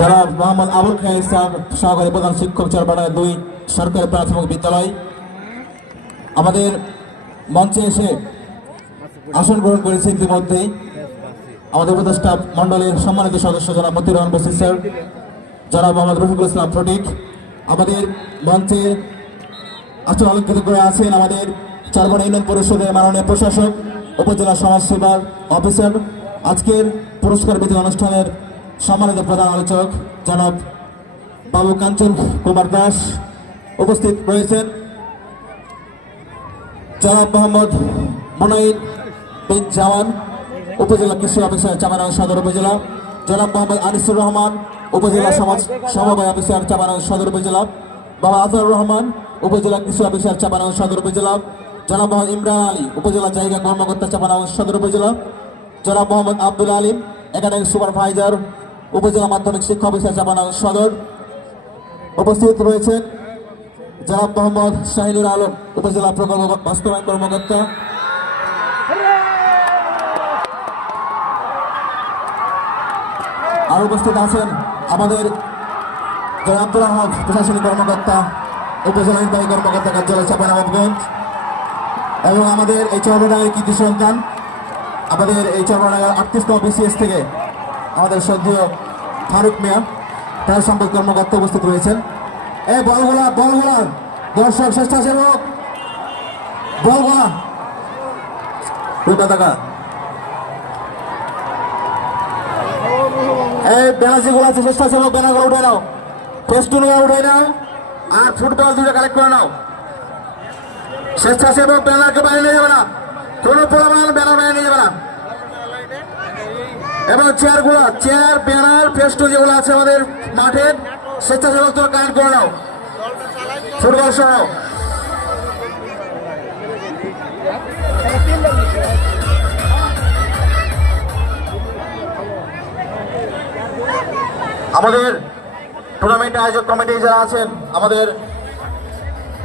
জনাব মোহাম্মদ আবুল খায়ের স্যার, সহকারী প্রধান শিক্ষক চরমানা 2 সরকারি প্রাথমিক বিদ্যালয়। আমাদের মঞ্চে এসে আসন গ্রহণ করেছে ইতিমধ্যেই আমাদের উপদেষ্টা মন্ডলের সম্মানিত সদস্য জনাব মতিউর রহমান বসির স্যার, জনাব মোহাম্মদ রফিকুল ইসলাম ফটিক। আমাদের মঞ্চে আসন অলঙ্কৃত করে আছেন আমাদের চারবনা ইউনিয়ন পরিষদের মাননীয় প্রশাসক, উপজেলা সমাজসেবার অফিসার। আজকের পুরস্কার বিতরণ অনুষ্ঠানের সম্মানিত প্রধান আলোচক জনাব বাবু কাঞ্চন কুমার দাস উপস্থিত রয়েছেন। জনাব মোহাম্মদ মোনাইন বিন জাওয়ান, উপজেলা কৃষি অফিসার চাঁপাইনবাবগঞ্জ সদর উপজেলা। জনাব মোহাম্মদ আনিসুর রহমান, উপজেলা সমাজ সমবায় অফিসার চাঁপাইনবাবগঞ্জ সদর উপজেলা। বাবা আজহারুর রহমান, উপজেলা কৃষি অফিসার চাঁপাইনবাবগঞ্জ সদর উপজেলা। জনাব মোহাম্মদ ইমরান আলী, উপজেলা জায়গা কর্মকর্তা চাঁপাইনবাবগঞ্জ সদর উপজেলা। জনাব মোহাম্মদ আব্দুল আলিম, একাডেমিক সুপারভাইজার, উপজেলা মাধ্যমিক শিক্ষা অফিসার চাঁপাইনবাবগঞ্জ সদর। উপস্থিত রয়েছেন জনাব মোহাম্মদ শাহিনুর আলম, উপজেলা প্রকল্প বাস্তবায়ন কর্মকর্তা। আর উপস্থিত আছেন আমাদের জনাব আব্দুল আহমদ, প্রশাসনিক কর্মকর্তা, উপজেলা নির্বাহী কর্মকর্তা কার্যালয় চাঁপাইনবাবগঞ্জ। এবং আমাদের এই চরমনাগার কৃতি সন্তান, আমাদের এই চরমনাগার 38তম বিসিএস থেকে আমাদের শ্রদ্ধেয় ফারুক মিয়া, তার সম্পর্ক কর্মকর্তা উপস্থিত রয়েছেন। এই বলগোলা দর্শক স্বেচ্ছাসেবক বলগোলা টাকা, এই ব্যানার্জিগুলো আছে স্বেচ্ছাসেবক, ব্যানারগুলো উঠে নাও, ফেস্টুনগুলো উঠে নাও, আর ফুটবল 2টা কালেক্ট করে নাও। স্বেচ্ছাসেবক ব্যানারকে বাইরে নিয়ে যাবে না, কোনো প্রমাণ ব্যানার বাইরে নিয়ে যাবে না। এবং চেয়ার, ব্যানার, ফেস্টুন যেগুলো আছে আমাদের মাঠের, স্বেচ্ছাসেবক তোমরা কালেক্ট করে নাও, ফুটবল সহ। আমাদের টুর্নামেন্ট আয়োজক কমিটি যারা আছেন, আমাদের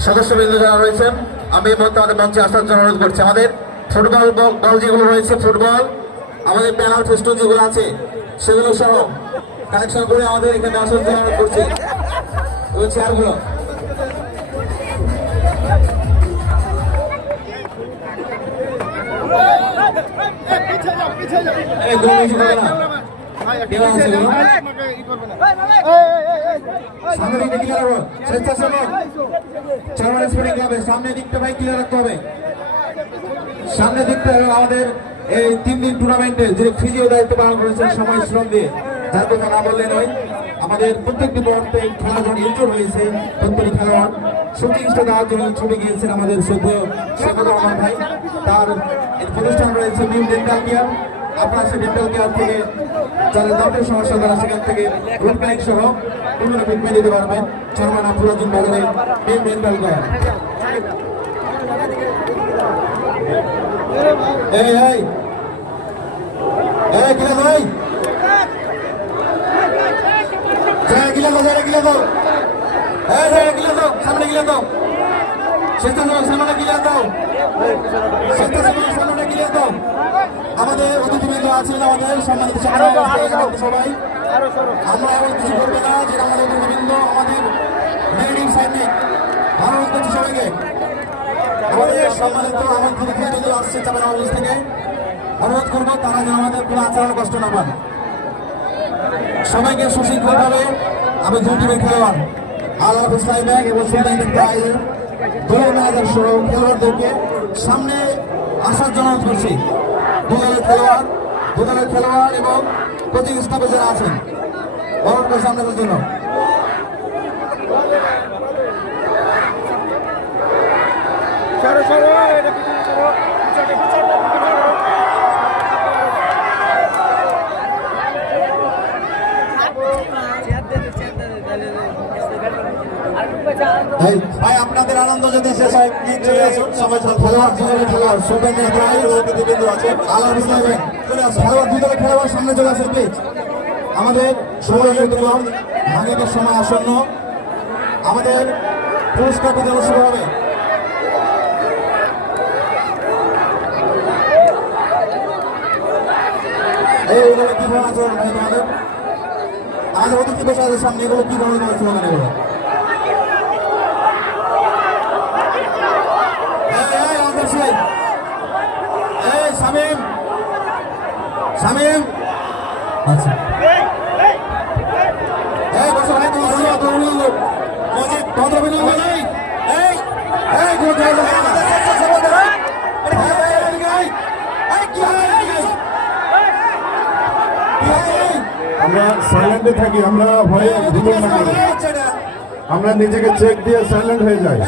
সদস্যবৃন্দ যারা রয়েছেন, আমি আমাদের মঞ্চে আসার জন্য অনুরোধ করছি। আমাদের ফুটবল বল যেগুলো রয়েছে, ফুটবল, আমাদের ব্যানার ফেস্টুন যেগুলো আছে সেগুলো সহ কালেকশন করে আমাদের এখানে আসার জন্য অনুরোধ করছি। চেয়ারগুলো এই গোল বেশি করে না কেন আছে গো সামনে দিকে ক্লিয়ার হবে স্বেচ্ছাসেবক চেয়ারম্যান স্পোর্টিং ক্লাবের সামনে দিকটা ভাই ক্লিয়ার রাখতে হবে সামনে দিকটা আমাদের এই 3 দিন টুর্নামেন্টে যে ফিজিও দায়িত্ব পালন করেছেন সময় শ্রম দিয়ে যার কথা না বললে নয় আমাদের প্রত্যেকটি মুহূর্তে খেলাধুলা ইনজোর হয়েছে প্রত্যেকটি খেলোয়াড় শুটিং স্টার দেওয়ার জন্য ছুটে গিয়েছেন আমাদের শ্রদ্ধেয় শেখর রহমান ভাই তার প্রতিষ্ঠান রয়েছে নিউ ডেন্টাল কেয়ার আপনারা সেই ডেন্টাল কেয়ার থেকে যাদের দাঁতের সমস্যা তারা সেখান থেকে রুট ক্লিনিক সহ বিভিন্ন ট্রিটমেন্ট দিতে পারবেন চেয়ারম্যান আফরুদ্দিন বাজারে নিউ ডেন্টাল কেয়ার এই এই এই কিলা ভাই জয় গিলা দাও এই জয় গিলা দাও সামনে গিলা দাও স্বেচ্ছাসেবক সামনে গিলা দাও স্বেচ্ছাসেবক সামনে গিলা দাও আমাদের অতিথিবৃন্দ আছেন আমাদের সম্মানিত সবাই আমরা এমন কিছু করবো না যে আমাদের অতিথিবৃন্দ আমাদের মেরিং সাইডে ভালো করছি সবাইকে আমাদের সম্মানিত আমাদের অতিথিবৃন্দ আসছে চাপানো অফিস থেকে অনুরোধ করবো তারা যেন আমাদের কোনো আচরণ কষ্ট না পান সবাইকে সুশৃঙ্খলভাবে আমি দুই টিমের খেলোয়াড় আল হাফিজ ব্যাগ এবং সুলতান প্রাইজের দলীয় ম্যানেজার সহ খেলোয়াড়দেরকে সামনে আসার জন্য অনুরোধ করছি দু দলের খেলোয়াড় এবং কোচিং স্টাফে যারা আছেন অনুরোধ করছি আপনাদের জন্য ভাই আপনাদের আনন্দ যদি শেষ হয় চলে আসুন সবাই খেলোয়াড় সুলতানের প্রাইজ অতিথিবৃন্দ আছে আল্লাহ চলে আসুন খেলোয়াড় দুই দলের খেলোয়াড় সামনে চলে আসেন প্লিজ আমাদের সময় ভাঙিবার সময় আসন্ন আমাদের পুরস্কার বিতরণ শুরু হবে এইগুলো কি ধরনের আচরণ ভাই তোমাদের আমাদের অতিথি বসে আছে সামনে এগুলো কি ধরনের আচরণ এগুলো শামীম আচ্ছা এই বসো ভাই তুমি বসো তো উনি মজিদ ভদ্র বিনয় ভাই এই এই কোন জায়গা আমরা সাইলেন্টে থাকি আমরা ভয়ে ভুল না করি আমরা নিজেকে চেক দিয়ে সাইলেন্ট হয়ে যাই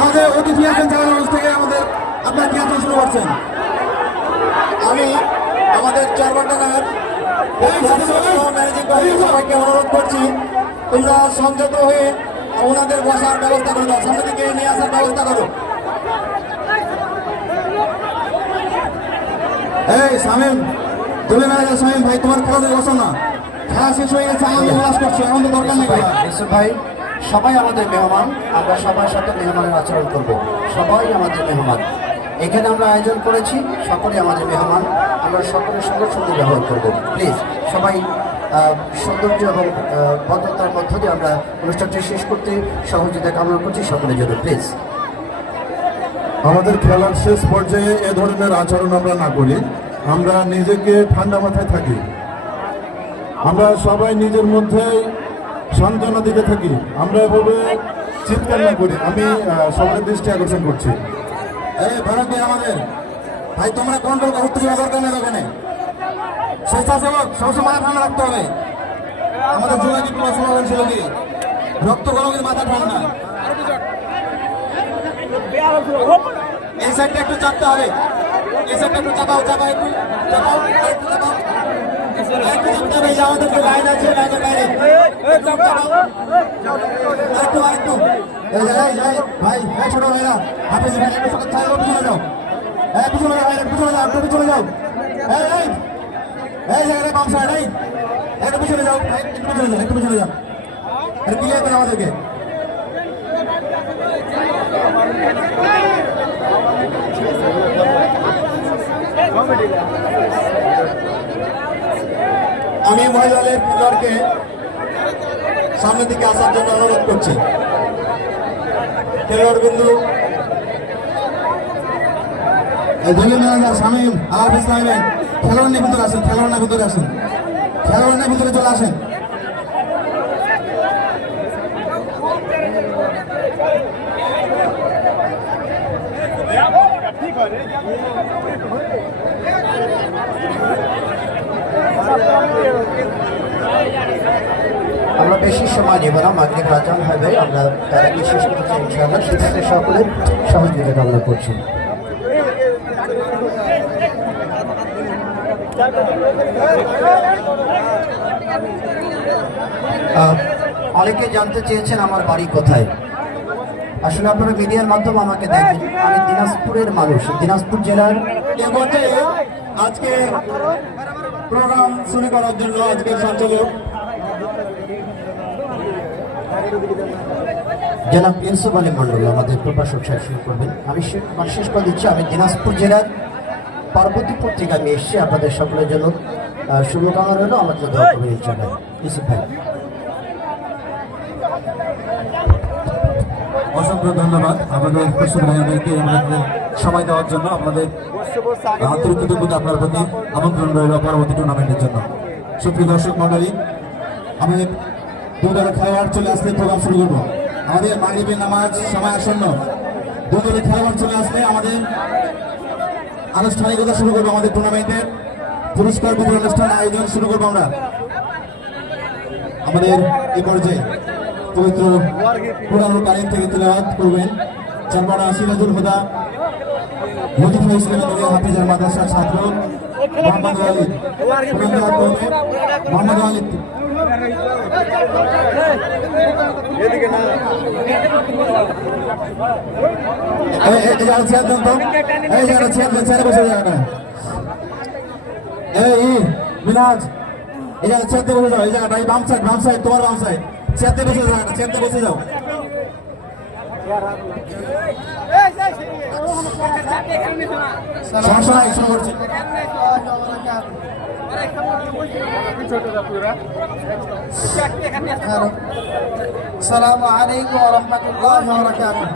আমাদের অতিথি আছেন চালানোর থেকে আমাদের আপনার কি আচরণ শুরু করছেন আমি আমাদের চেয়ারম্যান ম্যানেজিং কমিটির সবাইকে অনুরোধ করছি তোমরা সংযত হয়ে ওনাদের বসার ব্যবস্থা করে দাও সামনে দিকে নিয়ে আসার ব্যবস্থা করো এই শামীম তুমি ম্যানেজার শামীম ভাই তোমার খেলা বসো না খেলা শেষ হয়ে গেছে আমি উল্লাস করছি এখন তো দরকার নেই ভাই সবাই আমাদের মেহমান আমরা সবার সাথে মেহমানের আচরণ করব সবাই আমাদের মেহমান এখানে আমরা আয়োজন করেছি সকলে আমাদের মেহমান আমরা সকলের সঙ্গে সুন্দর ব্যবহার করব প্লিজ সবাই সৌন্দর্য এবং ভদ্রতার মধ্য দিয়ে আমরা অনুষ্ঠানটি শেষ করতে সহযোগিতা কামনা করছি সকলের জন্য প্লিজ আমাদের খেলার শেষ পর্যায়ে এ ধরনের আচরণ আমরা না করি আমরা নিজেকে ঠান্ডা মাথায় থাকি আমরা সবাই নিজের মধ্যে সান্ত্বনা দিতে থাকি আমরা এভাবে চিৎকার না করি আমি সবার দৃষ্টি আকর্ষণ করছি এই ভারত আমাদের ভাই তোমরা কন্ট্রোল করতে দরকার নেই ওখানে স্বেচ্ছাসেবক সবসময় ঠান্ডা রাখতে হবে আমাদের যোগাযোগ স্লোগান ছিল কি রক্ত গরমের মাথা ঠান্ডা এই সাইডটা একটু চাপতে হবে এই সাইডটা একটু চাপাও একটু আমাদেরকে লাইন আছে লাইনের বাইরে আরেকটু ভাই ছোট ভাইরা হাফেজ ভাই একটু পিছনে যাও পিছনে যাও একটু পিছনে যাও এই জায়গাটা বাম সাইড একটু পিছনে যাও একটু পিছনে যাও ক্লিয়ার করে আমাদেরকে আমি মহিলাদের প্লেয়ারকে সামনের দিকে আসার জন্য অনুরোধ করছি খেলোয়াড় বিন্দু শামীম আলাপ ইসলামের খেলোয়াড় নিয়ে ভিতরে আসেন, খেলোয়াড় না ভিতরে আসেন, খেলোয়াড় না ভিতরে চলে আসেন। আমরা বেশি সময় নেব না, মাগরিব আজান হবে, আমরা তার আগে শেষ করছি ইনশাআল্লাহ। সেক্ষেত্রে সকলের সহযোগিতা কামনা করছি। অনেকে জানতে চেয়েছেন আমার বাড়ি কোথায়। আসলে আপনারা মিডিয়ার মাধ্যমে আমাকে দেখেন, আমি দিনাজপুরের মানুষ, দিনাজপুর জেলার। এ পর্যায়ে আজকে প্রোগ্রাম শুরু করার জন্য আজকে সঞ্চালক জনাব ইউসুফ আলী মন্ডল আমাদের প্রকাশক সাহেব শুরু করবেন। আমি শেষ করে দিচ্ছি, আমি দিনাজপুর জেলার পার্বতীপুর থেকে আমি এসেছি। আপনাদের সকলের জন্য শুভকামনা রইল, আমাদের দোয়া করবেন ইনশাআল্লাহ। ইউসুফ ভাই। অসংখ্য ধন্যবাদ আমাদের খুরশিদ রায়হান ভাইকে আমাদের সময় দেওয়ার জন্য। আপনাদের আন্তরিক কৃতজ্ঞতা আপনার প্রতি আমন্ত্রণ রইল পরবর্তী টুর্নামেন্টের জন্য। সুপ্রিয় দর্শক মন্ডলী, আমাদের দুই দলের খেলোয়াড় চলে আসলে প্রোগ্রাম শুরু করবো। আমাদের মাগরিবের নামাজ সময় আসন্ন, দুই দলের খেলোয়াড় চলে আসলে আমাদের আনুষ্ঠানিকতা শুরু করবো। আমাদের টুর্নামেন্টের পুরস্কার বিতরণ অনুষ্ঠান আয়োজন শুরু করবো আমরা। আমাদের এই পর্যায়ে পবিত্র কোরআনুল কারীম থেকে তিলাওয়াত করবেন চারপাড়া সিরাজুল হুদা মুজিবুল ইসলাম হাফিজার মাদ্রাসার ছাত্র মোহাম্মদ ওয়ালিদ। মোহাম্মদ ওয়ালিদ মিনাজ এই জায়গা চেয়ারতে বসে যাও, এই জায়গাটা বাম সাইড তোমার বাম সাইড, চেয়ারতে বসে যাও, চেয়ারতে বসে যাও। সমস্যা নাই, শুরু করছি। আসসালামু আলাইকুম ওয়া রাহমাতুল্লাহি ওয়া বারাকাতুহু।